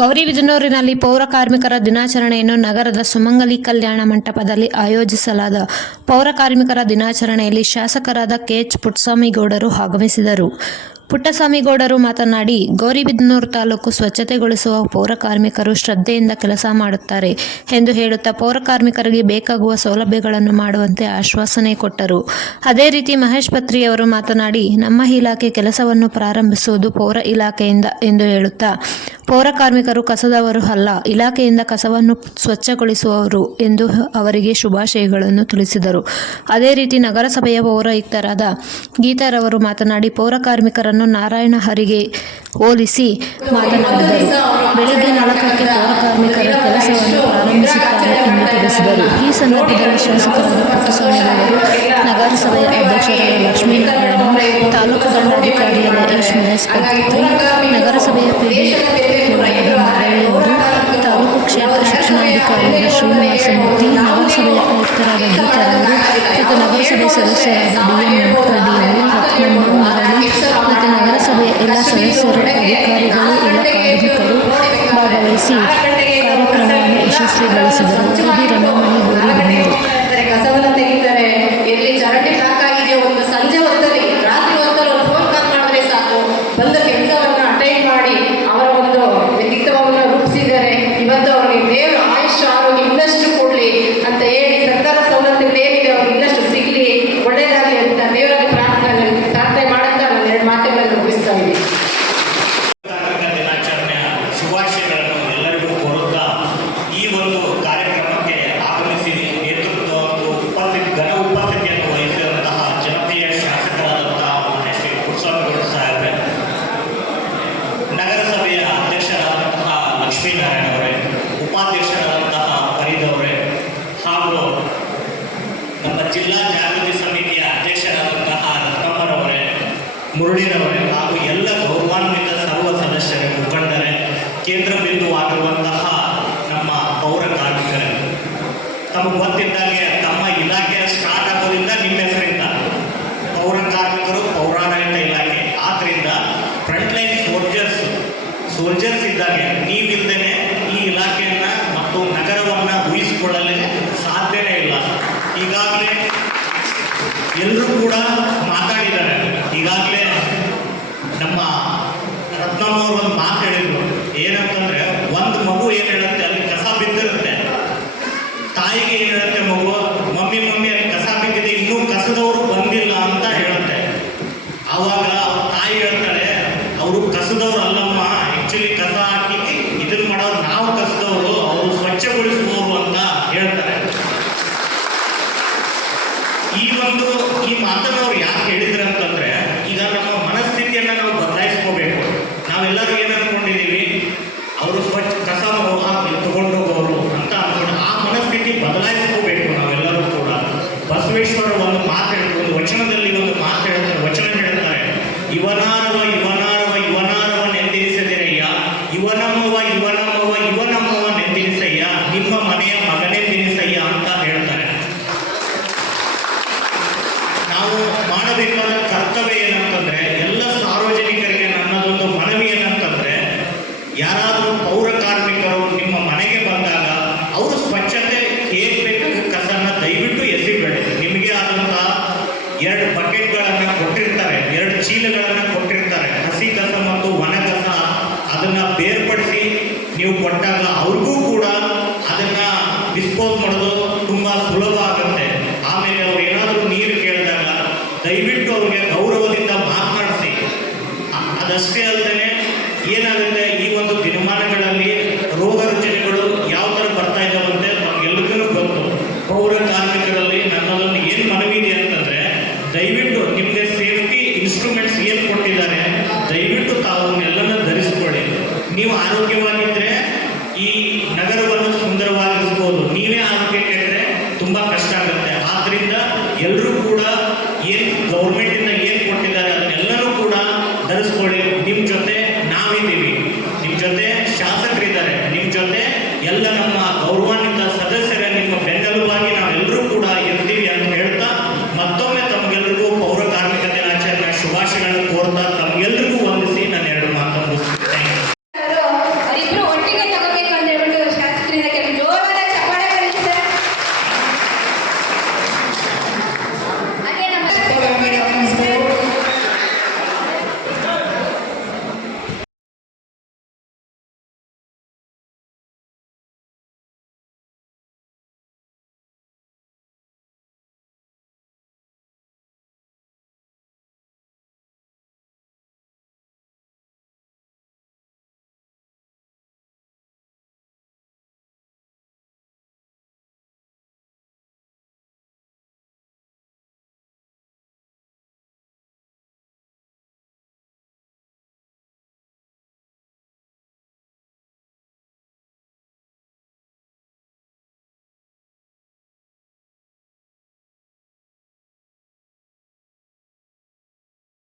ಗೌರಿಬಿದನೂರಿನಲ್ಲಿ ಪೌರ ಕಾರ್ಮಿಕರ ದಿನಾಚರಣೆಯನ್ನು ನಗರದ ಸುಮಂಗಲಿ ಕಲ್ಯಾಣ ಮಂಟಪದಲ್ಲಿ ಆಯೋಜಿಸಲಾದ ಪೌರ ಕಾರ್ಮಿಕರ ದಿನಾಚರಣೆಯಲ್ಲಿ ಶಾಸಕರಾದ ಕೆಎಚ್ ಪುಟ್ಟಸ್ವಾಮಿಗೌಡರು ಆಗಮಿಸಿದರು. ಪುಟ್ಟಸ್ವಾಮಿಗೌಡರು ಮಾತನಾಡಿ, ಗೌರಿಬಿದನೂರು ತಾಲೂಕು ಸ್ವಚ್ಛತೆಗೊಳಿಸುವ ಪೌರ ಕಾರ್ಮಿಕರು ಶ್ರದ್ಧೆಯಿಂದ ಕೆಲಸ ಮಾಡುತ್ತಾರೆ ಎಂದು ಹೇಳುತ್ತಾ ಪೌರ ಕಾರ್ಮಿಕರಿಗೆ ಬೇಕಾಗುವ ಸೌಲಭ್ಯಗಳನ್ನು ಮಾಡುವಂತೆ ಆಶ್ವಾಸನೆ ಕೊಟ್ಟರು. ಅದೇ ರೀತಿ ಮಹೇಶ್ ಪತ್ರಿಯವರು ಮಾತನಾಡಿ, ನಮ್ಮ ಇಲಾಖೆ ಕೆಲಸವನ್ನು ಪ್ರಾರಂಭಿಸುವುದು ಪೌರ ಇಲಾಖೆಯಿಂದ ಎಂದು ಹೇಳುತ್ತಾ, ಪೌರ ಕಾರ್ಮಿಕರು ಕಸದವರು ಅಲ್ಲ, ಇಲಾಖೆಯಿಂದ ಕಸವನ್ನು ಸ್ವಚ್ಛಗೊಳಿಸುವವರು ಎಂದು ಅವರಿಗೆ ಶುಭಾಶಯಗಳನ್ನು ತಿಳಿಸಿದರು. ಅದೇ ರೀತಿ ನಗರಸಭೆಯ ಪೌರಾಯುಕ್ತರಾದ ಗೀತಾರವರು ಮಾತನಾಡಿ, ಪೌರ ಕಾರ್ಮಿಕರನ್ನು ನಾರಾಯಣ ಹರಿಗೆ ಹೋಲಿಸಿ ಮಾತನಾಡಿದರು. ಬೆಳಗ್ಗೆ 4ಕ್ಕೆ ಪೌರ ಕಾರ್ಮಿಕರ ಕೆಲಸವನ್ನು ಪ್ರಾರಂಭಿಸುತ್ತಾರೆ ಎಂದು ತಿಳಿಸಿದರು. ಈ ಸಂದರ್ಭದಲ್ಲಿ ಶಾಸಕರಾದ ಪುಟ್ಟಸ್ವಾಮಿಗೌಡರು, ನಗರಸಭೆಯ ಅಧ್ಯಕ್ಷರಾದ ಲಕ್ಷ್ಮೀನಾರಾಯಣ, ತಾಲೂಕು ದಂಡಾಧಿಕಾರಿಯಾದ ಎಸ್ ಮಹೇಶ್ ಪತ್ರಿ, ನಗರಸಭೆಯ ಮಾಧವಿಯವರು, ತಾಲೂಕು ಕ್ಷೇತ್ರ ಶಿಕ್ಷಣಾಧಿಕಾರಿಯಾದ ಶ್ರೀನಿವಾಸ ಮೂರ್ತಿ, ನಗರಸಭೆಯ ಆಯುಕ್ತರಾದ ಗೀತಾರವರು ಮತ್ತು ನಗರಸಭೆ ಸದಸ್ಯರಾದ ಡಿ.ಎಂ. ವೆಂಕಟರೆಡ್ಡಿಯವರು, ರತ್ನಮ್ಮ, ಮುರಳಿ ಮತ್ತು ನಗರಸಭೆಯ ಎಲ್ಲ ಸದಸ್ಯರು, ಅಧಿಕಾರಿಗಳು, ಎಲ್ಲ ಕಾರ್ಮಿಕರು ಭಾಗವಹಿಸಿ ಕಾರ್ಯಕ್ರಮವನ್ನು ಯಶಸ್ವಿಗೊಳಿಸಿದರು. ವರದಿ ರಮಾಮಣಿ, ಗೌರಿಬಿದನೂರು. ಕಸವನ್ನು ತೆಗಿತಾರೆ, ಎಲ್ಲಿ ಚರಂಡಿ ಬ್ಲಾಕ್ ಆಗಿದೆಯೋ ಒಂದು ಸಂಜೆ ಹೊತ್ತಲ್ಲಿ, ರಾತ್ರಿ ಹೊತ್ತಲ್ಲಿ ಒಂದು ಫೋನ್ ಕಾಲ್ ಮಾಡಿದ್ರೆ ಸಾಕು, ಬಂದ ಕೆಲಸವನ್ನು ಅಟೆಂಡ್ ಮಾಡಿ ಅವರ ಒಂದು ವ್ಯಕ್ತಿತ್ವವನ್ನು ರೂಪಿಸಿದ್ದಾರೆ. ಇವತ್ತು ಅವರಿಗೆ ದೇವರು ಆಯುಷ್ಯ ಆರೋಗ್ಯ ಇನ್ನಷ್ಟು ಕೊಡಲಿ ಅಂತ ಹೇಳಿ, ಸರ್ಕಾರ ಸವಲತ್ತುಗಳು ಏನಿದೆ ಅವ್ರಿಗೆ ಇನ್ನಷ್ಟು ಸಿಗಲಿ, ಒಳ್ಳೆಯದಾಗಲಿ ಅಂತ ದೇವರಲ್ಲಿ ಪ್ರಾರ್ಥನೆ ಮಾಡುತ್ತಾ ನಾನು 2 ಮಾತುಗಳನ್ನು ಮುಗಿಸ್ತಾ ಇದ್ದೀನಿ. ದಿನಾಚರಣೆಯ ಶುಭಾಶಯಗಳನ್ನು ಎಲ್ಲರಿಗೂ ಕೋರುತ್ತಾ ಈ ಒಂದು ಕಾರ್ಯಕ್ರಮಕ್ಕೆ ಆಗಮಿಸಿ ನೇತೃತ್ವ ಘನ ಉಪಸ್ಥಿತಿಯನ್ನು ವಹಿಸಿರುವಂತಹ ಜನಪ್ರಿಯ ಶಾಸಕರಾದಂತಹ ಶ್ರೀ ಪುಟ್ಟಸ್ವಾಮಿಗೌಡ ಸಾಹೇಬ್ರೆ, ನಗರಸಭೆಯ ಅಧ್ಯಕ್ಷರಾದಂತಹ ಲಕ್ಷ್ಮೀನಾರಾಯಣ ಅವರೇ, ಉಪಾಧ್ಯಕ್ಷರಾದಂತಹ ಫರೀದ್ ಅವರೇ ಹಾಗೂ ನಮ್ಮ ಜಿಲ್ಲಾ ಜಾಗೃತಿ ಸಮಿತಿಯ ಅಧ್ಯಕ್ಷರಾದಂತಹ ರತ್ನಮ್ಮರವರೇ, ಮುರಳಿರವರೇ ಹಾಗೂ ಎಲ್ಲ ಗೌರವಾನ್ವಿತ ಸರ್ವ ಸದಸ್ಯರೇ, ಮುಖಂಡರೇ, ಕೇಂದ್ರ ಬಿಂದುವಾಗಿರುವಂತಹ ನಮ್ಮ ಪೌರ ಕಾರ್ಮಿಕರೇ, ತಮಗೆ ಗೊತ್ತಿದ್ದಾಗೆ ತಮ್ಮ ಇಲಾಖೆಯ ಸ್ಟಾರ್ಟ್ ಆಗೋದ್ರಿಂದ ನಿಮ್ಮ ಹೆಸರಿಂದ ಪೌರ ಕಾರ್ಮಿಕರು ಪೌರಾಡಳಿತ ಇಲಾಖೆ. ಆದ್ದರಿಂದ ಫ್ರಂಟ್ಲೈನ್ ಸೋಲ್ಜರ್ಸ್ ಇದ್ದಾಗೆ ನೀವಿಲ್ಲದೇ ಈ ಇಲಾಖೆಯನ್ನು ಮತ್ತು ನಗರವನ್ನು ಊಹಿಸಿಕೊಳ್ಳಲು ಸಾಧ್ಯನೇ ಇಲ್ಲ. ಈಗಾಗಲೇ ಎಲ್ಲರೂ ಕೂಡ ಮಾತಾಡಿದ್ದಾರೆ. ಈಗಾಗಲೇ ನಮ್ಮ ರತ್ನಮ್ಮವ್ರು ಒಂದು ಮಾತು ಹೇಳಿದ್ರು, ಏನಂತಂದರೆ ಒಂದು ಮಗು ಏನು ಹೇಳುತ್ತೆ, ಅಲ್ಲಿ ಕಸ ಬಿದ್ದಿರುತ್ತೆ, ತಾಯಿಗೆ ಏನು ಹೇಳುತ್ತೆ ಮಗು, ಮಮ್ಮಿ ಅಲ್ಲಿ ಕಸ ಬಿದ್ದಿದೆ, ಇನ್ನೂ ಕಸದವರು ಬಂದಿಲ್ಲ ಅಂತ ಹೇಳುತ್ತೆ. ಆವಾಗ ಅವ್ರ ತಾಯಿ ಹೇಳ್ತಾಳೆ, ಅವರು ಕಸದವ್ರು ಅಲ್ಲಮ್ಮ, ಆ್ಯಕ್ಚುಲಿ ಕಸ ಹಾಕಿ ಇದನ್ನು ಮಾಡೋರು ನಾವು ಕಸದವರು, ಅವರು ಸ್ವಚ್ಛಗೊಳಿಸುವವರು ಅಂತ ಹೇಳ್ತಾರೆ. ಈ ಮಾತನ್ನು ಅವ್ರು ಯಾಕೆ ಹೇಳಿದ್ರು ಅಂತಂದರೆ, ಈಗ ನಮ್ಮ ಮನಸ್ಥಿತಿಯನ್ನು ನಾವು ಬದಲಾಯಿಸ್ಕೋಬೇಕು. ನಾವೆಲ್ಲರೂ ಏನು ಅಂದ್ಕೊಂಡಿದ್ದೀವಿ, ಅವರು ಕಸ ತಗೊಂಡು ಹೋಗೋರು ಅಂತ ಅಂದ್ಕೊಂಡು ಆ ಮನಸ್ಥಿತಿ ಬದಲಾಯಿಸ್ಕೋಬೇಕು ನಾವೆಲ್ಲರೂ ಕೂಡ. ಬಸವೇಶ್ವರ ಒಂದು ಮಾತು ಹೇಳ್ತಾರೆ, ಒಂದು ವಚನದಲ್ಲಿ ಒಂದು ಮಾತು ಹೇಳ್ತಾರೆ, ವಚನ ಹೇಳ್ತಾರೆ, ಇವನಾರವ ನೆಂದಿರಿಸದಿರಯ್ಯ, ಇವನಮ್ಮವ ನೆಂದಿರಿಸಯ್ಯ, ನಿಮ್ಮ ಮನೆಯ ಮಗನೆಂದಿರಿಸಯ್ಯ ಅಂತ ಹೇಳ್ತಾರೆ. ನಾವು ಮಾಡಬೇಕಾದ ಕರ್ತವ್ಯ ಏನಂತಂದರೆ, ಎಲ್ಲ ಸಾರ್ವಜನಿಕರಿಗೆ ನನ್ನದೊಂದು ಮನವಿ ಏನಂತಂದರೆ, ಯಾರಾದರೂ ಪೌರ ಕಾರ್ಮಿಕರು ನಿಮ್ಮ ಮನೆಗೆ ಬಂದಾಗ ಅವರು ಸ್ವಚ್ಛತೆ ಹೇಗೆ ಬೇಕಾದ ಕಸನ ದಯವಿಟ್ಟು ಎಸಿಬೇಡಿ. ನಿಮಗೆ ಆದಂತಹ 2 ಬಕೆಟ್ಗಳನ್ನು ಕೊಟ್ಟಿರ್ತಾರೆ, 2 ಚೀಲಗಳನ್ನು ಕೊಟ್ಟಿರ್ತಾರೆ, ಹಸಿ ಕಸ ಮತ್ತು ಒಣ ಕಸ. ಅದನ್ನು ಬೇರ್ಪಡಿಸಿ ನೀವು ಕೊಟ್ಟಾಗ ಅವ್ರಿಗೂ ಕೂಡ ಅದನ್ನು ಡಿಸ್ಪೋಸ್ ಮಾಡೋದು ತುಂಬ ಸುಲಭ ಆಗುತ್ತೆ. ಆಮೇಲೆ ಅವ್ರು ಏನಾದರೂ ನೀರು ಕೇಳಿದಾಗ ದಯವಿಟ್ಟು ಅವ್ರಿಗೆ ಗೌರವದಿಂದ ಮಾತನಾಡಿಸಿ. ಅದಷ್ಟೇ ಅಲ್ಲದೆ ಏನಾಗುತ್ತೆ, ಈ ಒಂದು ದಿನಮಾನಗಳಲ್ಲಿ ರೋಗ ರುಜಿನಗಳು ಯಾವ ಥರ ಬರ್ತಾ ಇದ್ದಾವಂತೆ ನಮಗೆಲ್ಲರಿಗೂ ಗೊತ್ತು. ಪೌರ ಕಾರ್ಮಿಕರಲ್ಲಿ ನನ್ನದೊಂದು ಏನು ಮನವಿ ಇದೆ ಅಂತಂದರೆ, ದಯವಿಟ್ಟು ನಿಮಗೆ ಸೇಫ್ಟಿ ಇನ್ಸ್ಟ್ರೂಮೆಂಟ್ಸ್ ಏನು ಕೊಟ್ಟಿದ್ದಾರೆ, ದಯವಿಟ್ಟು ತಾವನ್ನೆಲ್ಲನ ಧರಿಸ್ಕೊಳ್ಳಿ. ನೀವು ಆರೋಗ್ಯವಾಗಿದ್ದರೆ ಈ ನಗರವನ್ನು ಸುಂದರವಾಗಿಸ್ಬೋದು. ನೀವೇ ಆರೋಗ್ಯ ಕೆಟ್ಟರೆ ತುಂಬ ಕಷ್ಟ ಆಗುತ್ತೆ. ಆದ್ದರಿಂದ ಎಲ್ಲರೂ ಕೂಡ ಏನು ಗೌರ್ಮೆಂಟಿಂದ ಏನು ಕೊಟ್ಟಿದ್ದಾರೆ ಅದನ್ನೆಲ್ಲರೂ ಕೂಡ ಧರಿಸ್ಕೊಳ್ಳಿ. ನಿಮ್ಮ ಜೊತೆ ನಾವಿದ್ದೀವಿ, ನಿಮ್ಮ ಜೊತೆ ಶಾಸಕರಿದ್ದಾರೆ, ನಿಮ್ಮ ಜೊತೆ ಎಲ್ಲ ನಮ್ಮ ಗೌರವಾನ್ವಿತ